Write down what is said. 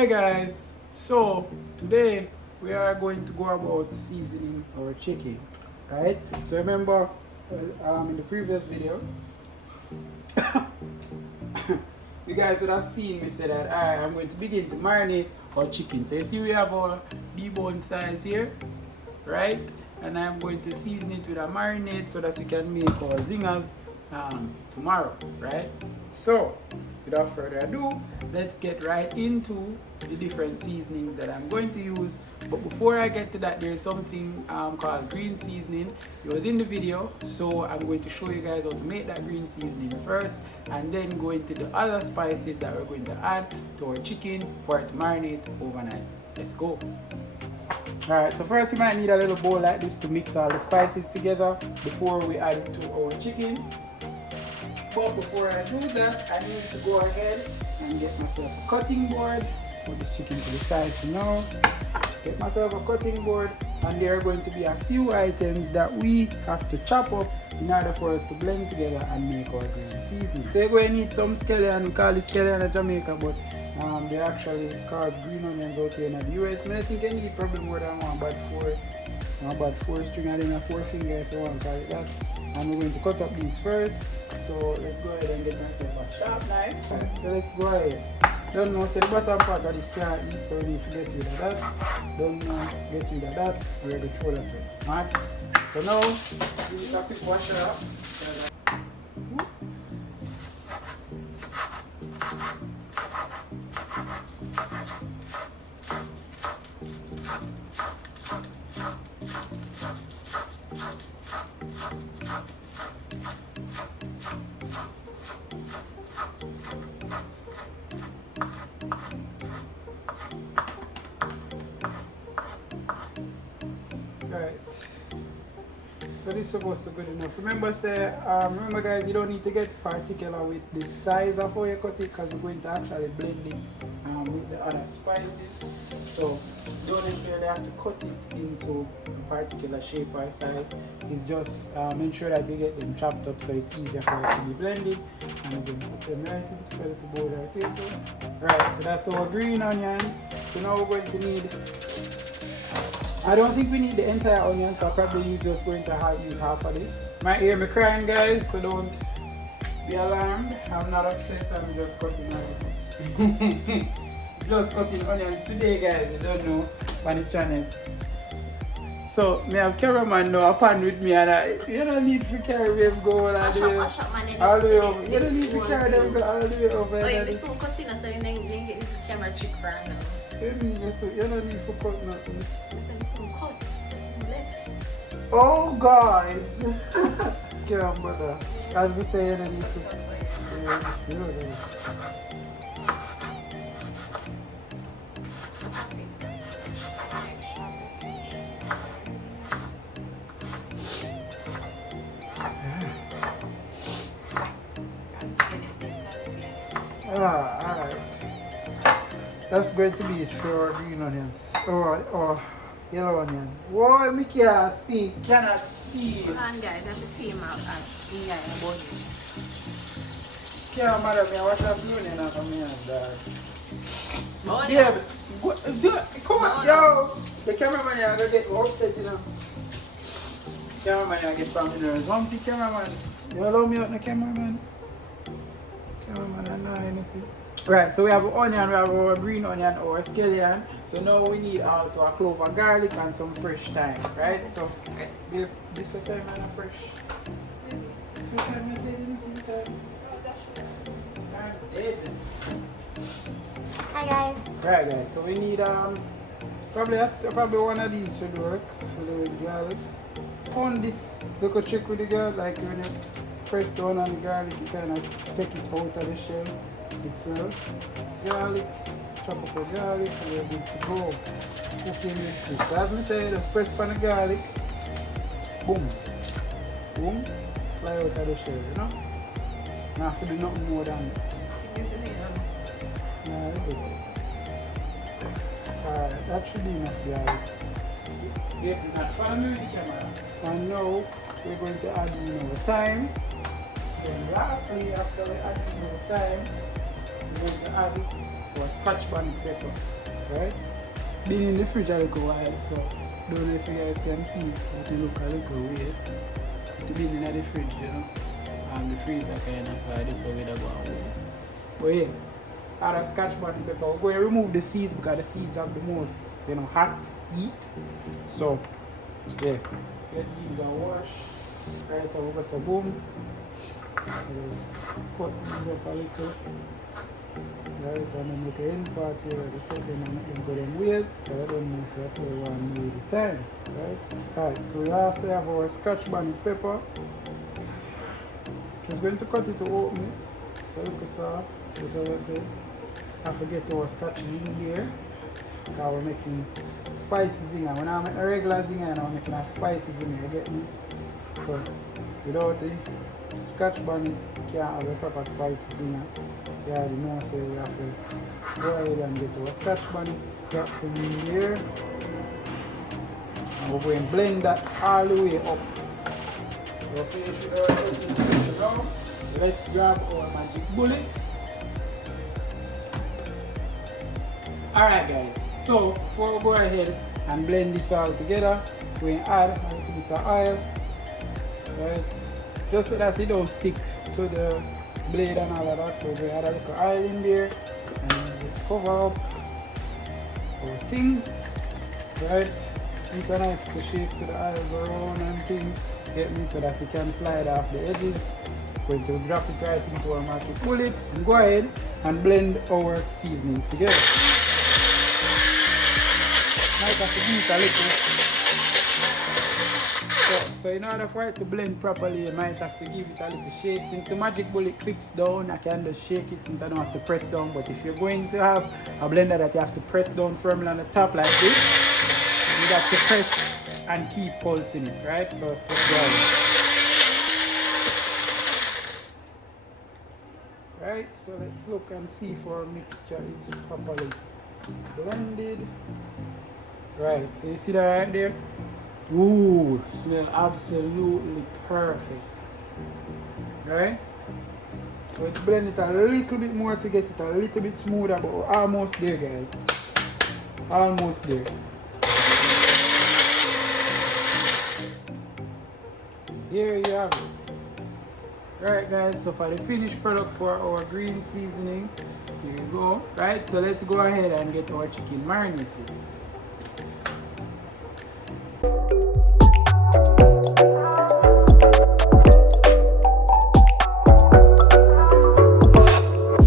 Hey guys, so today we are going to go about seasoning our chicken, right? So remember in the previous video you guys would have seen me say that alright, I'm going to begin to marinate our chicken. So you see we have our deboned thighs here, right? And I'm going to season it with a marinade so that we can make our zingers tomorrow, right? So without further ado, let's get right into the different seasonings that I'm going to use. But before I get to that, there's something called green seasoning. It was in the video, so I'm going to show you guys how to make that green seasoning first and then go into the other spices that we're going to add to our chicken for it to marinate overnight. Let's go. Alright, so first you might need a little bowl like this to mix all the spices together before we add it to our chicken. But before I do that, I need to go ahead and get myself a cutting board. Put this chicken to the side for now. Get myself a cutting board, and there are going to be a few items that we have to chop up in order for us to blend together and make our green seasoning. So you're going to need some scallion. We call it scallion in Jamaica, but they're actually called green onions out here in the US. And I think you need probably more than one bad four string and then a 4 finger if you want to call it that. And we're going to cut up these first. So let's go ahead and get myself a sharp knife. Right, so let's go ahead. Don't know, so the bottom part of this can't eat, so we need to get rid of that. Don't know, get rid of that. We're going to throw that away. Alright? So now, we have to wash it up. Right. So this is supposed to be good enough. Remember guys, you don't need to get particular with the size of how you cut it because we're going to actually blend it with the other spices. So you don't necessarily have to cut it into a particular shape or size. It's just ensure that you get them chopped up so it's easier for it to be blended. And we're going to put them right into the little bowl right here. So, right, so that's our green onion. So now we're going to need, I don't think we need the entire onion, so I'll probably just going to use half of this. Might hear me crying guys, so don't be alarmed. I'm not upset, I'm just cutting onions. Just cutting onions today guys, you don't know, on the channel. So, me have cameraman now upon with me and you don't need to carry them go all the way over. You don't need to carry them go all the way over. Oh, you're so cutting so you didn't get the camera trick for now. You don't need to cut nothing. Cut. Oh guys! Yeah, brother. As we say, you don't need to. Alright. That's going to be it for green onions. Or yellow onion. Whoa, me can't see. Cannot see. Come on guys, that's the same as in your body. Can't matter me, I watch that blue onion out of me and Oh, yeah, but come on, yo! The cameraman here gonna get upset, you know. Cameraman here get from the nerves. One thing, cameraman. You allow me out the cameraman? Cameraman, I know anything. Right, so we have onion, we have our green onion or scallion. So now we need also a clove of garlic and some fresh thyme, right? So, babe, this is time and a fresh. So time you dead in the time. I'm dead. Hi guys. Right guys, so we need probably one of these should work for the garlic. Found this little trick with the garlic, like when you press down on the garlic, you kind of take it out of the shell itself. Garlic, chop up the garlic, and we're good to go. Cooking this. So as I say, just press on the garlic, boom, boom, fly out of the shell, you know? Not to do nothing more than alright, that should be enough garlic. Yeah, not follow me with the camera. And now we're going to add in our thyme. Then lastly, after we add in our thyme, we're going to add our scotch bonnet pepper, right? Been in the fridge a little while, so don't know if you guys can see it look a little weird. It's been in the fridge, you know, and the freezer kind of this so we don't go and hold it. But yeah, add a scotch bonnet pepper. We're going to remove the seeds because the seeds have the most, you know, hot heat. So yeah, get these and wash. Right over, so boom. Just cut these up a little. Right, and then look at the end part here, the top them and make them go them ways. So I don't know, so that's what we want to do the time. Right? Alright, so we also have our scotch bonnet pepper. Just going to cut it to open it. So look at soft. As I said, I forget our scotch in there. Because we're making spicy zinger. When I make a regular zinger, I'm making a spicy zinger, you get me? So without it, scotch bonnet can't have a proper spicy zinger. So you already know, so we have to go ahead and get our scotch bonnet, drop them in there. And we're going to blend that all the way up. So finish with our everything now. Let's grab our magic bullet. Alright guys, so before we go ahead and blend this all together, we're going to add a little bit of oil. Right? Just so that it don't stick to the blade and all of that. So we add a little oil in there and just cover up our thing. Right? Make a nice to shake so the oil go around and things. Get me so that it can slide off the edges. We're going to drop it right into our magic bullet and go ahead and blend our seasonings together. Might have to beat a little. So in order for it to blend properly, you might have to give it a little shake. Since the magic bullet clips down, I can just shake it since I don't have to press down. But if you're going to have a blender that you have to press down firmly on the top like this, you have to press and keep pulsing it, right? So let's go ahead. Right, so let's look and see if our mixture is properly blended. Right, so you see that right there? Ooh, smell absolutely perfect. Right? So let's blend it a little bit more to get it a little bit smoother, but we're almost there, guys. Almost there. Here you have it. Right guys, so for the finished product for our green seasoning, here you go. Right, so let's go ahead and get our chicken marinated.